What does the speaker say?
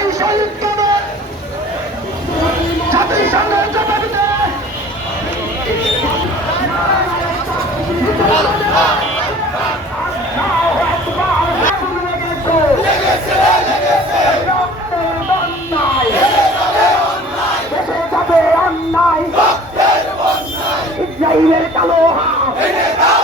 এই শহীদদের জাতিসংঘের জবাবিতে কালো হাত